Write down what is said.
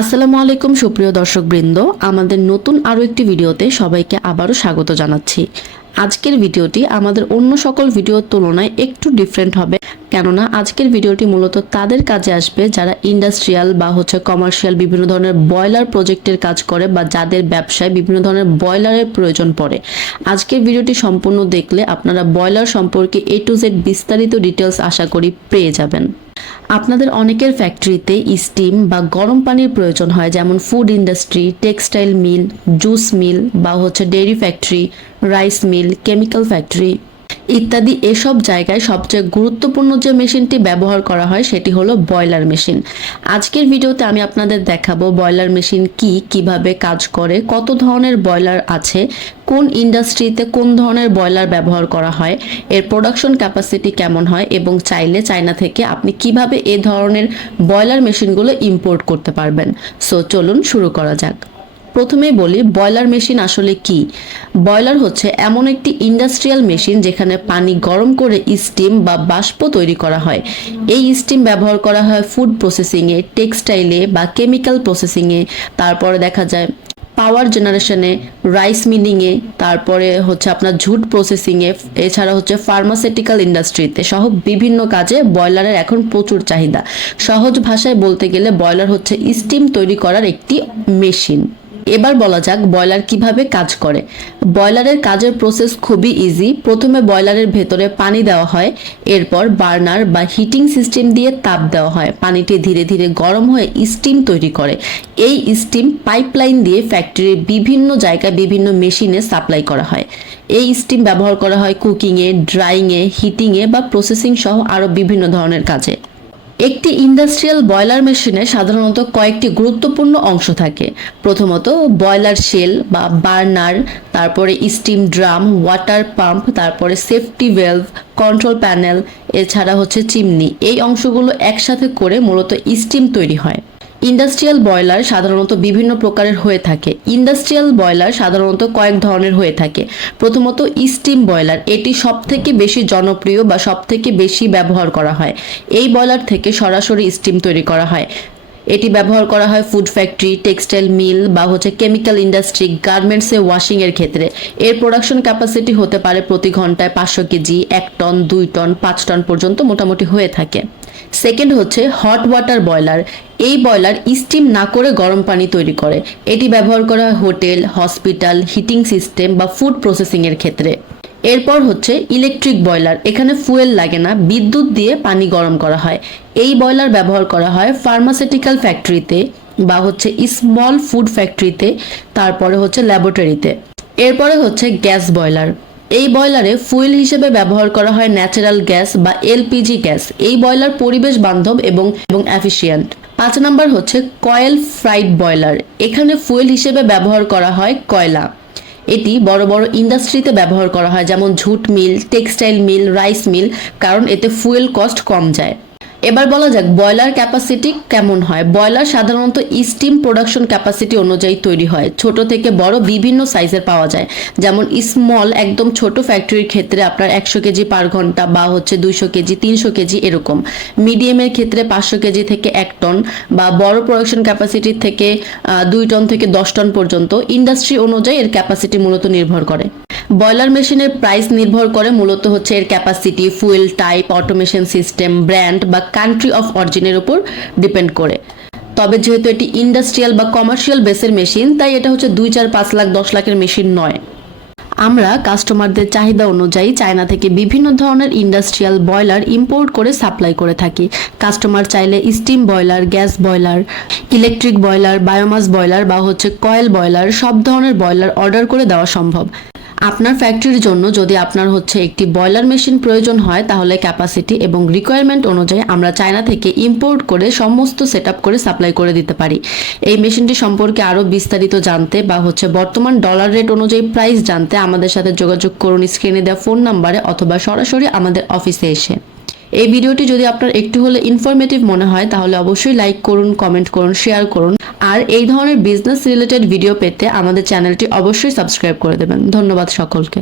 আসসালামু আলাইকুম সুপ্রিয় দর্শকবৃন্দ, আমাদের নতুন আরও একটি ভিডিওতে সবাইকে আবারও স্বাগত জানাচ্ছি। আজকের ভিডিওটি আমাদের অন্য সকল ভিডিওর তুলনায় একটু ডিফারেন্ট হবে, কেননা আজকের ভিডিওটি মূলত তাদের কাজে আসবে যারা ইন্ডাস্ট্রিয়াল বা কমার্শিয়াল বিভিন্ন ধরনের বয়লার প্রজেক্টের কাজ করে বা যাদের ব্যবসায় বিভিন্ন ধরনের বয়লারের প্রয়োজন পড়ে। আজকের ভিডিওটি সম্পূর্ণ দেখলে আপনারা বয়লার সম্পর্কে A to Z বিস্তারিত ডিটেলস আশা করি পেয়ে যাবেন। আপনাদের অনেকের ফ্যাক্টরিতে স্টিম বা গরম পানির প্রয়োজন হয়, যেমন food industry, textile mill, juice mill বা dairy factory, rice mill, chemical factory ইত্যাদি। এসব জায়গায় সবচেয়ে গুরুত্বপূর্ণ যে মেশিনটি ব্যবহার করা হয় সেটি হলো বয়লার মেশিন। আজকের ভিডিওতে আমি আপনাদের দেখাবো বয়লার মেশিন কি, কিভাবে কাজ করে, কত ধরনের বয়লার আছে, কোন ইন্ডাস্ট্রিতে কোন ধরনের বয়লার ব্যবহার করা হয়, এর প্রোডাকশন ক্যাপাসিটি কেমন হয় এবং চাইলে চায়না থেকে আপনি কিভাবে এ ধরনের বয়লার মেশিনগুলো ইম্পোর্ট করতে পারবেন। সো চলুন শুরু করা যাক। প্রথমেই বলি বয়লার মেশিন আসলে কি। বয়লার হচ্ছে এমন একটি ইন্ডাস্ট্রিয়াল মেশিন যেখানে পানি গরম করে স্টিম বা বাষ্প তৈরি করা হয়। এই স্টিম ব্যবহার করা হয় ফুড প্রসেসিংয়ে, টেক্সটাইলে বা কেমিক্যাল প্রসেসিংয়ে, তারপরে দেখা যায় পাওয়ার জেনারেশনে, রাইস মিলিংয়ে, তারপরে আপনার ঝুট প্রসেসিংয়ে, এছাড়া ফার্মাসিউটিক্যাল ইন্ডাস্ট্রিতে সহ বিভিন্ন কাজে বয়লারের এখন প্রচুর চাহিদা। সহজ ভাষায় বলতে গেলে বয়লার হচ্ছে স্টিম তৈরি করার একটি মেশিন। এবার বলা যাক বয়লার কিভাবে কাজ করে। বয়লারের কাজের প্রসেস খুবই ইজি। প্রথমে বয়লারের ভেতরে পানি দেওয়া হয়, এরপর বার্নার বা হিটিং সিস্টেম দিয়ে তাপ দেওয়া হয়। পানিটি ধীরে ধীরে গরম হয়ে স্টিম তৈরি করে। এই স্টিম পাইপলাইন দিয়ে ফ্যাক্টরির বিভিন্ন জায়গায় বিভিন্ন মেশিনে সাপ্লাই করা হয়। এই স্টিম ব্যবহার করা হয় কুকিংয়ে, ড্রাইংয়ে, হিটিংয়ে বা প্রসেসিং সহ আরও বিভিন্ন ধরনের কাজে। একটি ইন্ডাস্ট্রিয়াল বয়লার মেশিনে সাধারণত কয়েকটি গুরুত্বপূর্ণ অংশ থাকে। প্রথমত বয়লার শেল বা বার্নার, তারপরে স্টিম ড্রাম, ওয়াটার পাম্প, তারপরে সেফটি ভেলভ, কন্ট্রোল প্যানেল, এছাড়া চিমনি। এই অংশগুলো একসাথে করে মূলত স্টিম তৈরি হয়। ইন্ডাস্ট্রিয়াল বয়লার সাধারণত বিভিন্ন প্রকারের হয়ে থাকে। ইন্ডাস্ট্রিয়াল বয়লার সাধারণত কয়েক ধরনের হয়ে থাকে। প্রথমত স্টিম বয়লার, এটি সবথেকে বেশি জনপ্রিয় বা সবথেকে বেশি ব্যবহার করা হয়। এই বয়লার থেকে সরাসরি স্টিম তৈরি করা হয়। এটি ব্যবহার করা হয় ফুড ফ্যাক্টরি, টেক্সটাইল মিল বা কেমিক্যাল ইন্ডাস্ট্রি, গার্মেন্টসে ওয়াশিং এর ক্ষেত্রে। এর প্রোডাকশন ক্যাপাসিটি হতে পারে প্রতি ঘন্টায় 500 কেজি, 1 টন, 2 টন, 5 টন পর্যন্ত মোটামুটি হয়ে থাকে। Second hot water boiler. এই বয়লার স্টিম না করে গরম পানি তৈরি করে। এটি ব্যবহার করা হয় হোটেল, হসপিটাল, হিটিং সিস্টেম বা ফুড প্রসেসিং এর ক্ষেত্রে। এরপর ইলেকট্রিক বয়লার। এখানে ফুয়েল লাগে না, বিদ্যুৎ দিয়ে পানি গরম করা হয়। এই বয়লার ব্যবহার করা হয় ফার্মাসিউটিক্যাল ফ্যাক্টরিতে বা স্মল ফুড ফ্যাক্টরিতে, তারপরে ল্যাবরেটরিতে। এরপরে গ্যাস বয়লার। এই বয়লারে ফুয়েল হিসেবে ব্যবহার করা হয় ন্যাচারাল গ্যাস বা এলপিজি গ্যাস। এই বয়লার পরিবেশ বান্ধব এবং এফিশিয়েন্ট। 5 নম্বর কয়েল ফ্রাইড বয়লার। এখানে ফুয়েল হিসেবে ব্যবহার করা হয় কয়লা। এটি বড় বড় ইন্ডাস্ট্রিতে ব্যবহার করা হয়, যেমন ঝুট মিল, টেক্সটাইল মিল, রাইস মিল, কারণ এতে ফুয়েল কস্ট কম যায়। এবার বলা যাক বয়লার ক্যাপাসিটি কেমন হয়। বয়লার সাধারণত স্টিম প্রোডাকশন ক্যাপাসিটি অনুযায়ী তৈরি হয়। ছোট থেকে বড় বিভিন্ন সাইজের পাওয়া যায়, যেমন স্মল একদম ছোট ফ্যাক্টরির ক্ষেত্রে আপনার 100 কেজি পার ঘন্টা বা 200 কেজি, 300 কেজি এরকম। মিডিয়ামের ক্ষেত্রে 500 কেজি থেকে 1 টন বা বড় প্রোডাকশন ক্যাপাসিটি থেকে 2 টন থেকে 10 টন পর্যন্ত। ইন্ডাস্ট্রি অনুযায়ী এর ক্যাপাসিটি মূলত নির্ভর করে। বয়লার মেশিনের প্রাইস নির্ভর করে মূলত এর capacity, fuel type, automation system, brand বা কান্ট্রি অফ অরিজিনের উপর ডিপেন্ড করে। তবে যেহেতু এটি ইন্ডাস্ট্রিয়াল বা কমার্শিয়াল বেসের মেশিন, তাই এটা 2, 4, 5 লাখ, 10 লাখের মেশিন নয়। আমরা কাস্টমারদের চাহিদা অনুযায়ী চায়না থেকে বিভিন্ন ধরনের ইন্ডাস্ট্রিয়াল বয়লার ইম্পোর্ট করে সাপ্লাই করে থাকি। কাস্টমার চাইলে steam boiler, gas boiler, electric boiler, biomass boiler বা কয়েল বয়লার সব ধরনের বয়লার অর্ডার করে দেওয়া সম্ভব। আপনার ফ্যাক্টরির জন্য যদি আপনার একটি বয়লার মেশিন প্রয়োজন হয়, তাহলে ক্যাপাসিটি এবং রিকোয়ারমেন্ট অনুযায়ী আমরা চায়না থেকে ইম্পোর্ট করে সমস্ত সেটআপ করে সাপ্লাই করে দিতে পারি। এই মেশিনটি সম্পর্কে আরও বিস্তারিত জানতে বা বর্তমান ডলার রেট অনুযায়ী প্রাইস জানতে আমাদের সাথে যোগাযোগ করুন স্ক্রিনে দেওয়া ফোন নাম্বারে অথবা সরাসরি আমাদের অফিসে এসে। এই ভিডিওটি যদি আপনার একটু হলে ইনফরমেটিভ মনে হয় তাহলে অবশ্যই লাইক করুন, কমেন্ট করুন, শেয়ার করুন। আর এই ধরনের বিজনেস রিলেটেড ভিডিও পেতে আমাদের চ্যানেলটি অবশ্যই সাবস্ক্রাইব করে দেবেন। ধন্যবাদ সকলকে।